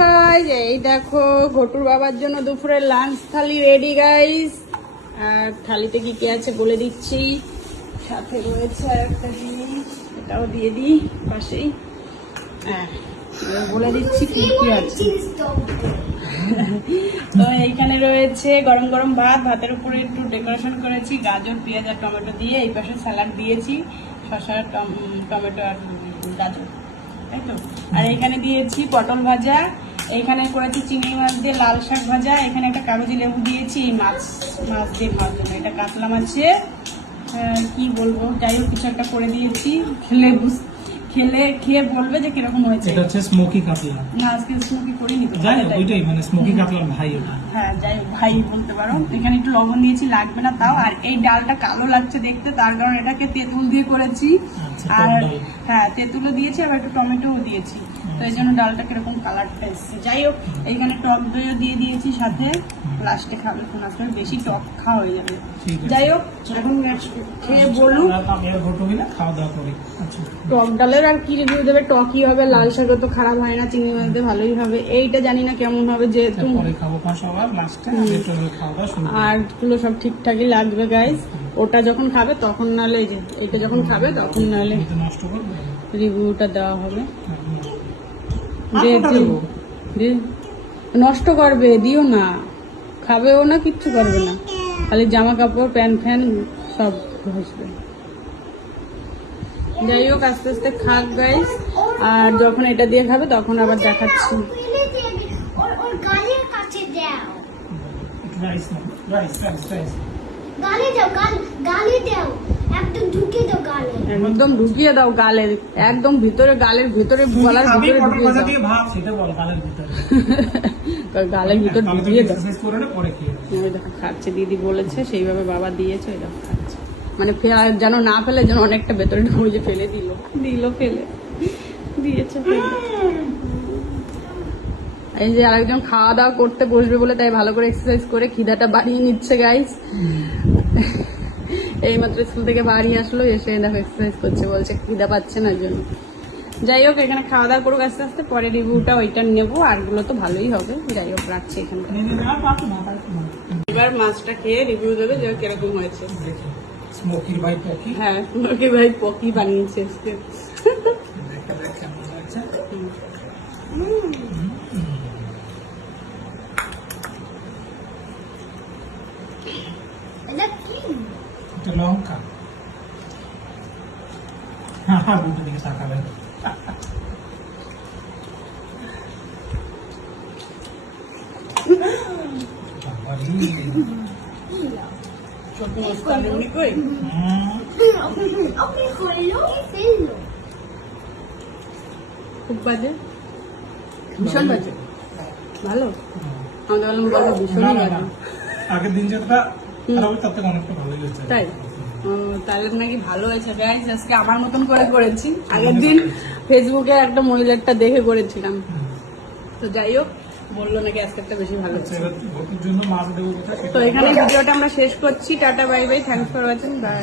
Guys, এই দেখো ঘটুর বাবার জন্য দুপুরের লাঞ্চ থালি রেডি গাইজ। আর থালিতে কি কি আছে বলে দিচ্ছি। সাথে রয়েছে আর একটা জিনিস, এটাও দিয়ে দিই পাশেই। হ্যাঁ, বলে দিচ্ছি কি কি আছে। তো এইখানে রয়েছে গরম গরম ভাত, ভাতের উপরে একটু ডেকোরেশন করেছি গাজর, পেঁয়াজ আর টমেটো দিয়ে। এই পাশে স্যালাড দিয়েছি, শসা, টমেটো আর গাজর, তাই তো। আর এইখানে দিয়েছি পটল ভাজা, এইখানে করেছি চিংড়ি মাছ দিয়ে লাল শাক ভাজা, এখানে একটা কাগজি লেবু দিয়েছি মাছ দিয়ে খাওয়ার জন্য। এটা কাতলা মাছে কি বলবো, যাই হোক কিছু একটা করে দিয়েছি। খেয়ে বলবে যে কিরকম হয়েছে। এটা হচ্ছে স্মোকি কাতলা। না, আজকে স্মোকি করিনি তো। যাই হোক, ওইটাই মানে স্মোকি কাতলার ভাই ওটা। হ্যাঁ, যাই হোক ভাই বলতে পারো। এখানে একটু লবণ দিয়েছি, লাগবে না তাও। আর এই ডালটা কালো লাগছে দেখতে, তার কারণ এটাকে তেঁতুল দিয়ে করেছি। আর হ্যাঁ, তেঁতুলও দিয়েছি, আবার একটু টমেটোও দিয়েছি, তো এই জন্য ডালটা কিরকম কালারটা এসছে। যাই হোক, এইখানে টক দইও দিয়ে দিয়েছি সাথে। লাস্টে খাবে কোন আসলে বেশি টক খাওয়া হয়ে যাবে। যাই হোক, এখন খেয়ে বলুন খাওয়া দাওয়া করি। টক ডালের আর কি রিভিউ দেবে। টকই হবে, লাল শাকও তো খারাপ হয় না, চিংড়ি মাছ দিয়ে ভালোই হবে। এইটা জানি না কেমন হবে, যেহেতু আর গুলো সব ঠিকঠাকই লাগবে গাইজ। ওটা যখন খাবে তখন, নাহলে এই যে এইটা যখন খাবে তখন নাহলে রিভিউটা দেওয়া হবে। নষ্ট করবে, দিও না, খাবেও না, কিচ্ছু করবে না, খালি জামা কাপড় প্যান্ট ফ্যান সব ঘষবে। যাই হোক, আস্তে আস্তে খাক গাইস। আর যখন এটা দিয়ে খাবে তখন আবার দেখাচ্ছি। একদম ঢুকিয়ে দাও গালের, একদম ভিতরে, গালের ভিতরে, গলার ভিতরে ঢুকিয়ে দাও। গালের ভিতরে ঢুকিয়ে দাও। খাচ্ছে, দিদি বলেছে সেইভাবে বাবা দিয়েছে, ওই দেখো খাচ্ছে। মানে যেন না ফেলে, যেন অনেকটা ভেতরে ঢুকে ফেলে দিল ফেলে দিয়েছে। এই যে আরেকজন খাওয়া দাওয়া করতে বসবে বলে, তাই ভালো করে এক্সারসাইজ করে খিদাটা বাড়িয়ে নিচ্ছে গাইস। এইমাত্র স্কুল থেকে বাড়ি আসলো, এসে দেখো এক্সারসাইজ করছে, বলছে খিদা পাচ্ছে না জন্য। যাই হোক, এখানে খাওয়া দাওয়া করুক আস্তে আস্তে, পরে রিভিউটা ওইটা নেবো। আরগুলো তো ভালোই হবে। যাই হোক, রাখছি এখানে। এবার মাছটা খেয়ে রিভিউ দেবে যে কিরকম হয়েছে। স্মোকির ভাই পকি। হ্যাঁ, স্মোকি ভাই পকি বানিয়েছে আজকে। লঙ্কা বুঝতে দিকে তাকাবেন। খুব বাজে, ভীষণ বাজে। ভালো, আমাদের বললাম বাবা ভীষণই বাজে। আগের দিন যেটা তার থেকে অনেকটা ভালো হয়েছে। তাই তাহলে নাকি ভালো হয়েছে গাইস। আজকে আমার মতন করে করেছি। আগের দিন ফেসবুকে একটা মহিলারটা দেখে করেছিলাম, তো যাই হোক বললো নাকি আজকে একটা বেশি ভালো হচ্ছে। জন্য মাছ দেবো। তো এখানে ভিডিওটা আমরা শেষ করছি। টাটা, bye bye, thanks for watching, by.